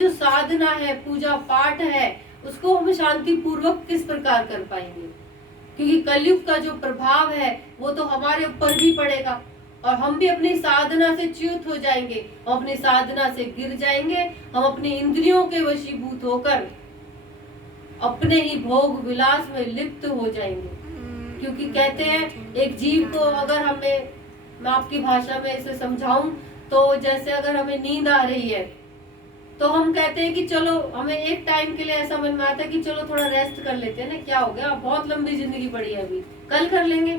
जो साधना है, पूजा पाठ है, उसको हम शांति पूर्वक किस प्रकार कर पाएंगे? क्योंकि कलयुग का जो प्रभाव है वो तो हमारे ऊपर भी पड़ेगा और हम भी अपनी साधना से च्युत हो जाएंगे, हम अपनी साधना से गिर जाएंगे, हम अपनी इंद्रियों के वशीभूत होकर अपने ही भोग विलास में लिप्त हो जाएंगे। क्योंकि कहते हैं एक जीव को अगर मैं आपकी भाषा में इसे समझाऊं तो जैसे अगर हमें नींद आ रही है तो हम कहते हैं कि चलो, हमें एक टाइम के लिए ऐसा मन में आता है कि चलो थोड़ा रेस्ट कर लेते हैं ना, क्या हो गया, बहुत लंबी जिंदगी पड़ी है, अभी कल कर लेंगे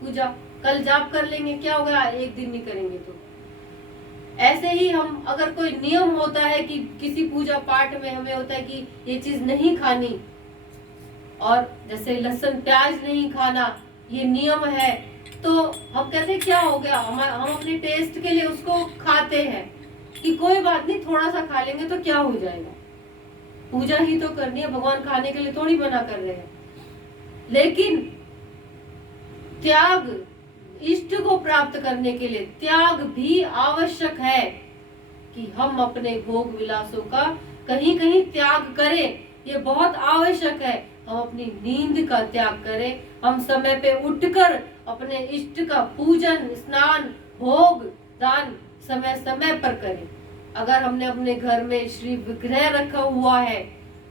पूजा, कल जाप कर लेंगे, क्या हो गया, एक दिन नहीं करेंगे तो। ऐसे ही हम अगर कोई नियम होता है कि किसी पूजा पाठ में हमें होता है कि ये चीज नहीं खानी, और जैसे लहसुन प्याज नहीं खाना ये नियम है, तो हम कहते हैं क्या हो गया, हम अपने टेस्ट के लिए उसको खाते हैं कि कोई बात नहीं, थोड़ा सा खा लेंगे तो क्या हो जाएगा, पूजा ही तो करनी है, भगवान खाने के लिए थोड़ी मना कर रहे हैं। लेकिन त्याग, इष्ट को प्राप्त करने के लिए त्याग भी आवश्यक है कि हम अपने भोग विलासों का कहीं कहीं त्याग करें, ये बहुत आवश्यक है। हम अपनी नींद का त्याग करें, हम समय पे उठकर अपने इष्ट का पूजन, स्नान, भोग, दान समय समय पर करें। अगर हमने अपने घर में श्री विग्रह रखा हुआ है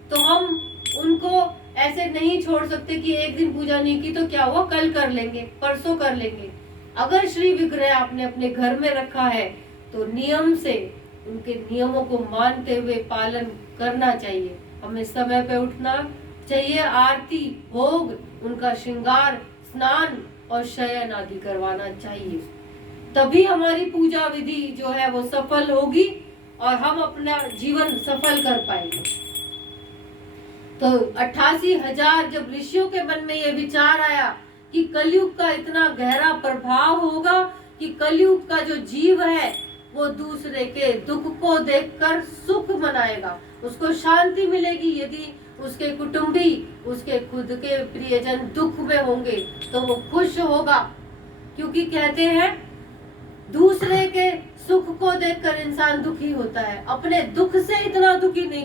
तो हम उनको ऐसे नहीं छोड़ सकते कि एक दिन पूजा नहीं की तो क्या हुआ, कल कर लेंगे, परसों कर लेंगे। अगर श्री विग्रह आपने अपने घर में रखा है तो नियम से उनके नियमों को मानते हुए पालन करना चाहिए। हमें समय पे उठना चाहिए, आरती, भोग, उनका श्रृंगार, स्नान और शयन आदि करवाना चाहिए। तभी हमारी पूजा विधि जो है वो सफल होगी और हम अपना जीवन सफल कर पाएंगे। तो 88,000 जब ऋषियों के मन में ये विचार आया कि कलयुग का इतना गहरा प्रभाव होगा कि कलयुग का जो जीव है वो दूसरे के दुख को देखकर सुख मनाएगा, उसको शांति मिलेगी। यदि उसके कुटुंबी, उसके खुद के प्रियजन दुख में होंगे तो वो खुश होगा, क्योंकि कहते हैं दूसरे के सुख को देखकर इंसान दुखी होता है, अपने दुख से इतना दुखी नहीं